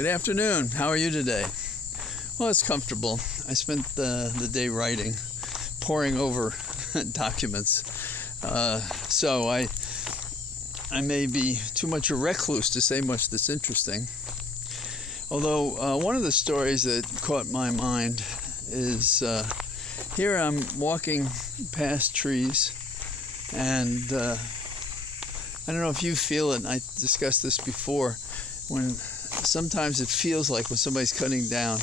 Good afternoon. How are you today? Well, it's comfortable. I spent the day writing, poring over documents. So I may be too much a recluse to say much that's interesting. Although one of the stories that caught my mind is here I'm walking past trees, and I don't know if you feel it, and I discussed this before, when sometimes it feels like when somebody's cutting down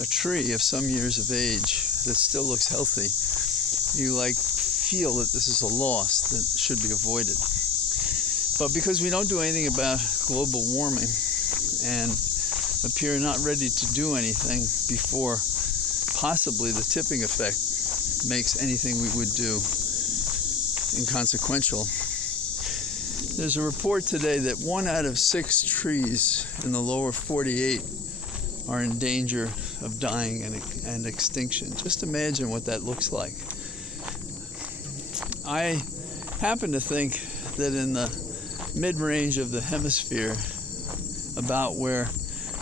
a tree of some years of age that still looks healthy, you feel that this is a loss that should be avoided. But because we don't do anything about global warming and appear not ready to do anything before possibly the tipping effect makes anything we would do inconsequential, there's a report today that 1 out of 6 trees in the lower 48 are in danger of dying and extinction. Just imagine what that looks like. I happen to think that in the mid-range of the hemisphere, about where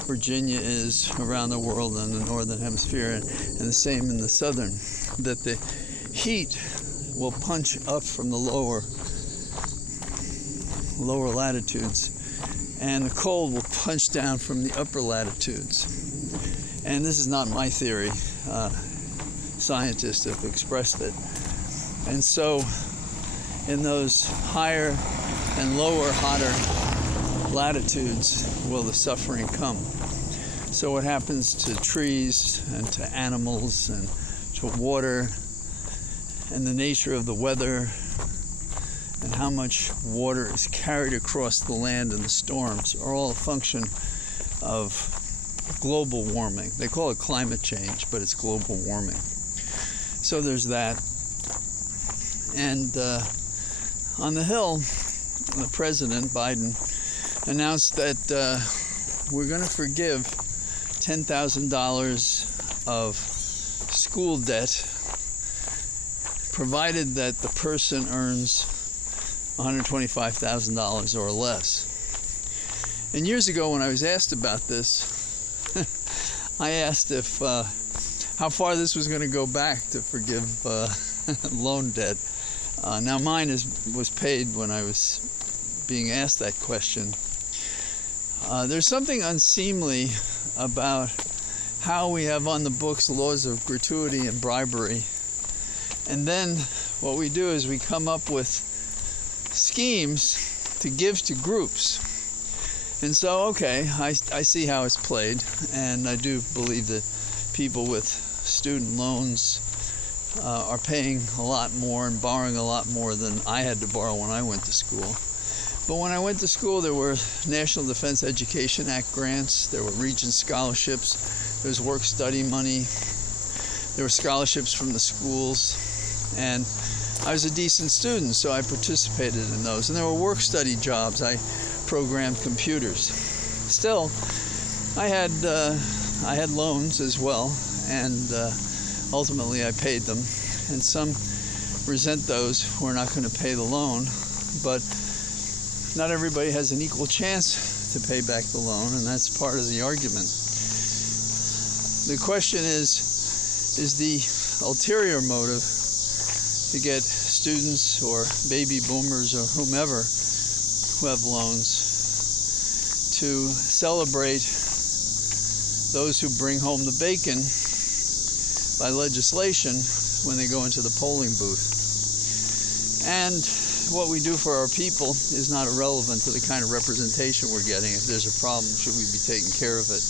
Virginia is around the world in the northern hemisphere, and the same in the southern, that the heat will punch up from the lower latitudes, and the cold will punch down from the upper latitudes. And this is not my theory. Scientists have expressed it. And so in those higher and lower, hotter latitudes will the suffering come. So what happens to trees and to animals and to water and the nature of the weather and how much water is carried across the land in the storms are all a function of global warming. They call it climate change, but it's global warming. So there's that. And on the Hill, the President, Biden, announced that we're going to forgive $10,000 of school debt, provided that the person earns $125,000 or less. And years ago, when I was asked about this, I asked if how far this was going to go back to forgive loan debt. Now mine was paid when I was being asked that question. There's something unseemly about how we have on the books laws of gratuity and bribery, and then what we do is we come up with schemes to give to groups. And so, okay, I see how it's played, and I do believe that people with student loans are paying a lot more and borrowing a lot more than I had to borrow when I went to school. But when I went to school, there were National Defense Education Act grants, there were Regents scholarships, there was work-study money, there were scholarships from the schools, and I was a decent student, so I participated in those. And there were work-study jobs. I programmed computers. Still, I had loans as well, and ultimately I paid them. And some resent those who are not going to pay the loan, but not everybody has an equal chance to pay back the loan, and that's part of the argument. The question is the ulterior motive to get students or baby boomers or whomever who have loans to celebrate those who bring home the bacon by legislation when they go into the polling booth. And what we do for our people is not irrelevant to the kind of representation we're getting. If there's a problem, should we be taking care of it?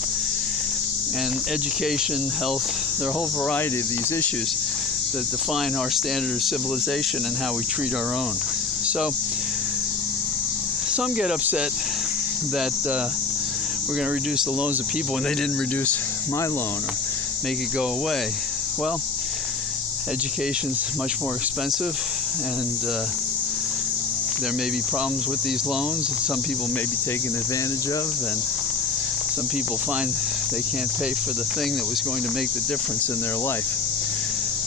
And education, health, there are a whole variety of these issues that define our standard of civilization and how we treat our own. So some get upset that we're going to reduce the loans of people when they didn't reduce my loan or make it go away. Well, education's much more expensive, and there may be problems with these loans that some people may be taken advantage of, and some people find they can't pay for the thing that was going to make the difference in their life.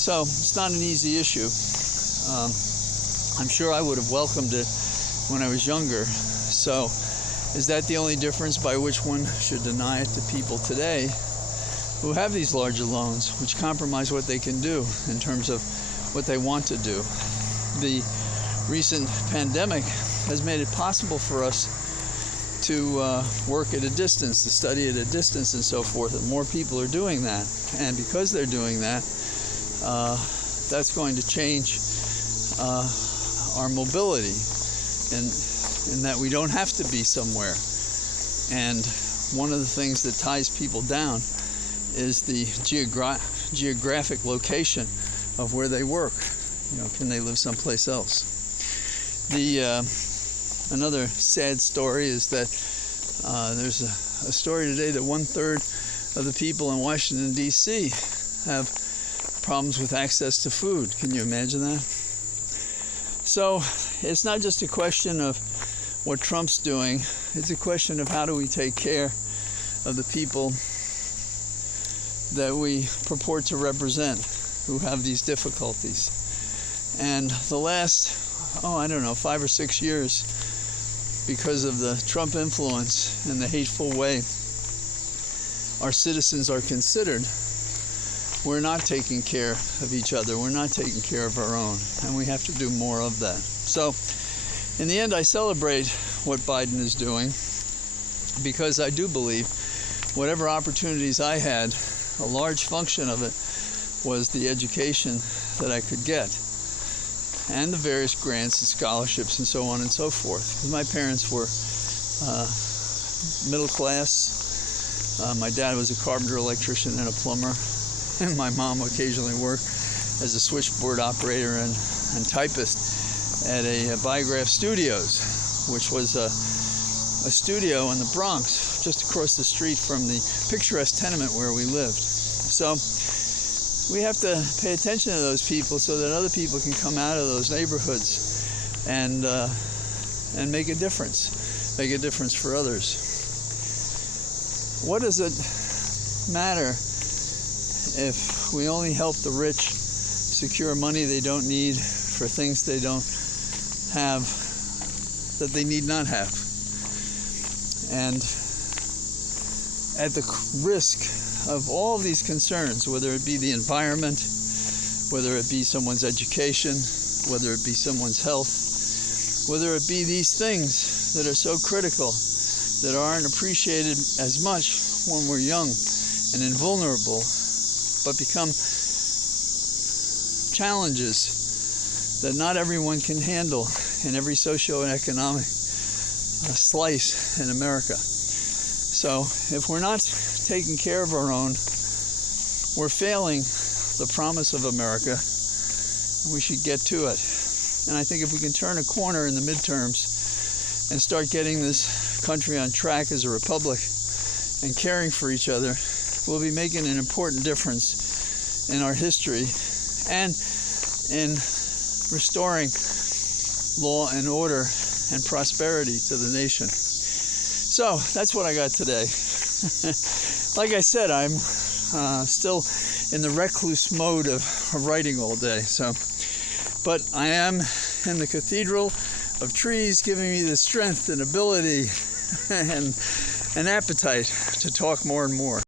So it's not an easy issue. I'm sure I would have welcomed it when I was younger. So Is that the only difference by which one should deny it to people today who have these larger loans, which compromise what they can do in terms of what they want to do? The recent pandemic has made it possible for us to work at a distance, to study at a distance and so forth, and more people are doing that. And because they're doing that, that's going to change our mobility in that we don't have to be somewhere. And one of the things that ties people down is the geographic location of where they work. Can they live someplace else? Another sad story is that there's a story today that 1/3 of the people in Washington, D.C. have problems with access to food. Can you imagine that? So it's not just a question of what Trump's doing. It's a question of how do we take care of the people that we purport to represent who have these difficulties. And the last, 5 or 6 years, because of the Trump influence and the hateful way our citizens are considered, we're not taking care of each other. We're not taking care of our own, and we have to do more of that. So in the end, I celebrate what Biden is doing because I do believe whatever opportunities I had, a large function of it was the education that I could get and the various grants and scholarships and so on and so forth. Because my parents were middle class. My dad was a carpenter, electrician, and a plumber. And my mom occasionally worked as a switchboard operator and typist at a Biograph Studios, which was a studio in the Bronx, just across the street from the picturesque tenement where we lived. So we have to pay attention to those people so that other people can come out of those neighborhoods and make a difference for others. What does it matter if we only help the rich secure money they don't need for things they don't have, that they need not have? And at the risk of all these concerns, whether it be the environment, whether it be someone's education, whether it be someone's health, whether it be these things that are so critical, that aren't appreciated as much when we're young and invulnerable, but become challenges that not everyone can handle in every socioeconomic slice in America. So if we're not taking care of our own, we're failing the promise of America. We should get to it. And I think if we can turn a corner in the midterms and start getting this country on track as a republic and caring for each other, we'll be making an important difference in our history and in restoring law and order and prosperity to the nation. So that's what I got today. Like I said, I'm still in the recluse mode of writing all day. But I am in the cathedral of trees, giving me the strength and ability and an appetite to talk more and more.